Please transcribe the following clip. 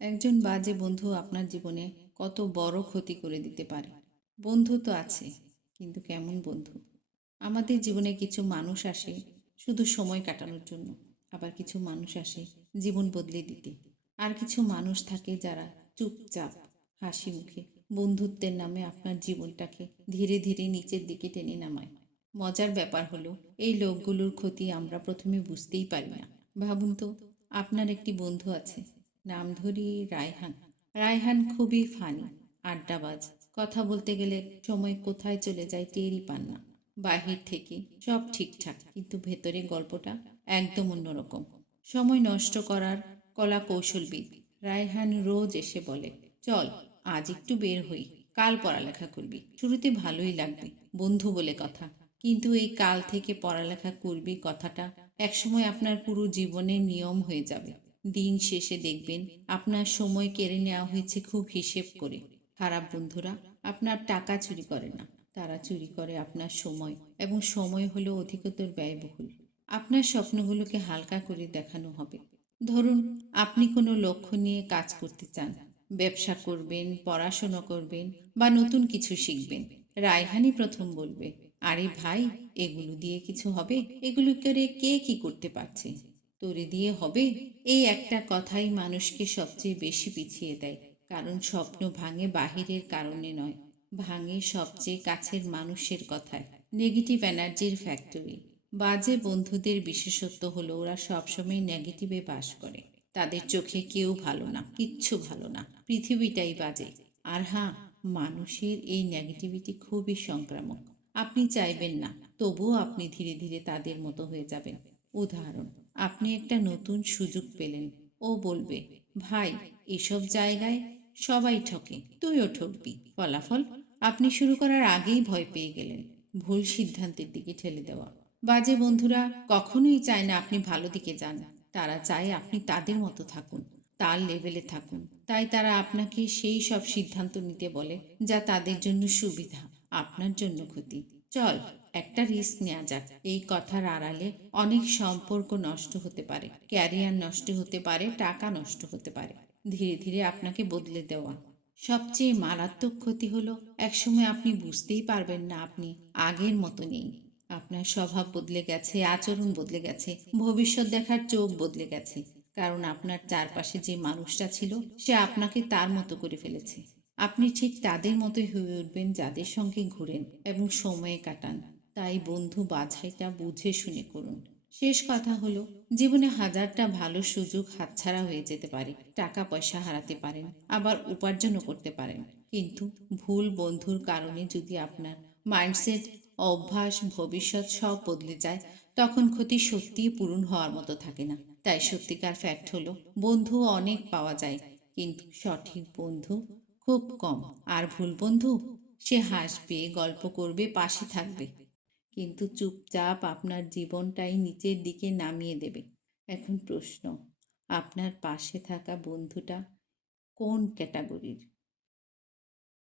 একজন বাজে বন্ধু আপনার জীবনে কত বড় ক্ষতি করে দিতে পারে। বন্ধু তো আছে, কিন্তু কেমন বন্ধু? আমাদের জীবনে কিছু মানুষ আসে শুধু সময় কাটানোর জন্য, আবার কিছু মানুষ আসে জীবন বদলে দিতে। আর কিছু মানুষ থাকে যারা চুপচাপ হাসি মুখে বন্ধুত্বের নামে আপনার জীবনটাকে ধীরে ধীরে নিচের দিকে টেনে নামায়। মজার ব্যাপার হলো, এই লোকগুলোর ক্ষতি আমরা প্রথমে বুঝতেই পারি না। ভাবুন তো, আপনার একটি বন্ধু আছে, নাম ধরি রায়হান। রায়হান খুবই ফানি, আড্ডাবাজ। কথা বলতে গেলে সময় কোথায় চলে যায় টেরই পান না। বাহির থেকে সব ঠিকঠাক, কিন্তু ভেতরে গল্পটা একদম অন্যরকম। সময় নষ্ট করার কলা কৌশলবিদ। রায়হান রোজ এসে বলে, চল আজ একটু বের হই, কাল পড়ালেখা করবি। শুরুতে ভালোই লাগবে, বন্ধু বলে কথা। কিন্তু এই কাল থেকে পড়ালেখা করবি কথাটা একসময় আপনার পুরো জীবনের নিয়ম হয়ে যাবে। দিন শেষে দেখবেন আপনার সময় কেড়ে নেওয়া হয়েছে খুব হিসেব করে। খারাপ বন্ধুরা আপনার টাকা চুরি করে না, তারা চুরি করে আপনার সময়, এবং সময় হলো অধিকতর ব্যয়বহুল। আপনার স্বপ্নগুলোকে হালকা করে দেখানো হবে। ধরুন, আপনি কোনো লক্ষ্য নিয়ে কাজ করতে চান, ব্যবসা করবেন, পড়াশোনা করবেন, বা নতুন কিছু শিখবেন। রায়হানই প্রথম বলবে, আরে ভাই, এগুলো দিয়ে কিছু হবে? এগুলো করে কে কি করতে পারছে? তোরে দিয়ে হবে? এই একটা কথাই মানুষকে সবচেয়ে বেশি পিছিয়ে দেয়। কারণ স্বপ্ন ভাঙে বাহিরের কারণে নয়, ভাঙে সবচেয়ে কাছের মানুষের কথায়। নেগেটিভ এনার্জির ফ্যাক্টরি। বাজে বন্ধুদের বিশেষত্ব হলো ওরা সবসময় নেগেটিভে বাস করে। তাদের চোখে কেউ ভালো না, কিচ্ছু ভালো না, পৃথিবীটাই বাজে। আর হ্যাঁ, মানুষের এই নেগেটিভিটি খুবই সংক্রামক। আপনি চাইবেন না, তবুও আপনি ধীরে ধীরে তাদের মতো হয়ে যাবেন। উদাহরণ, আপনি একটা নতুন সুযোগ পেলেন, ও বলবে, ভাই, এসব জায়গায় সবাই ঠকে, তুইও ঠকবি। ফলাফল, আপনি শুরু করার আগেই ভয় পেয়ে গেলেন। ভুল সিদ্ধান্তের দিকে ঠেলে দেওয়া। বাজে বন্ধুরা কখনোই চায় না আপনি ভালো দিকে যান। তারা চায় আপনি তাদের মতো থাকুন, তার লেভেলে থাকুন। তাই তারা আপনাকে সেই সব সিদ্ধান্ত নিতে বলে যা তাদের জন্য সুবিধা, আপনার জন্য ক্ষতি। চল একটা রিস্ক নেওয়া যাক, এই কথার আড়ালে অনেক সম্পর্ক নষ্ট হতে পারে, ক্যারিয়ার নষ্ট হতে পারে, টাকা নষ্ট হতে পারে। ধীরে ধীরে আপনাকে বদলে দেওয়া। সবচেয়ে মারাত্মক ক্ষতি হলো, একসময় আপনি বুঝতেই পারবেন না আপনি আগের মতো নেই। আপনার স্বভাব বদলে গেছে, আচরণ বদলে গেছে, ভবিষ্যৎ দেখার চোখ বদলে গেছে। কারণ আপনার চারপাশে যে মানুষটা ছিল, সে আপনাকে তার মতো করে ফেলেছে। আপনি ঠিক তাদের মতোই হয়ে উঠবেন যাদের সঙ্গে ঘুরেন এবং সময়ে কাটান। তাই বন্ধু বাছাইটা বুঝে শুনে করুন। শেষ কথা হলো, জীবনে হাজারটা ভালো সুযোগ হাতছাড়া হয়ে যেতে পারে। টাকা পয়সা হারাতে পারেন, আবার উপার্জনও করতে পারেন। কিন্তু ভুল বন্ধুর কারণে যদি আপনার মাইন্ডসেট, অভ্যাস, ভবিষ্যৎ সব বদলে যায়, তখন ক্ষতি সত্যিই পূরণ হওয়ার মতো থাকে না। তাই সত্যিকার ফ্যাক্ট হলো, বন্ধু অনেক পাওয়া যায়, কিন্তু সঠিক বন্ধু খুব কম। আর ভুল বন্ধু, সে হাসবে, গল্প করবে, পাশে থাকবে, কিন্তু চুপচাপ আপনার জীবনটাই নিচের দিকে নামিয়ে দেবে। এখন প্রশ্ন, আপনার পাশে থাকা বন্ধুটা কোন ক্যাটাগরির?